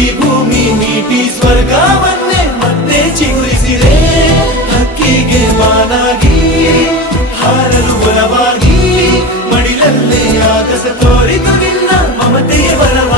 ಈ ಭೂಮಿ ನೀಟಿ ಸ್ವರ್ಗವನ್ನೇ ಮತ್ತೆ ಚಿಗುರಿಸಿದೆ. ಹಕ್ಕಿಗೆ ಮಾನಾಗಿ ಹಾರಲು ಬಲವಾಗಿ ಮಡಿಲಲ್ಲೇ ಆಗಸ ತೋರಿತು ನಿನ್ನ ಮಮತೆಯ ಬಲವಾಗಿ.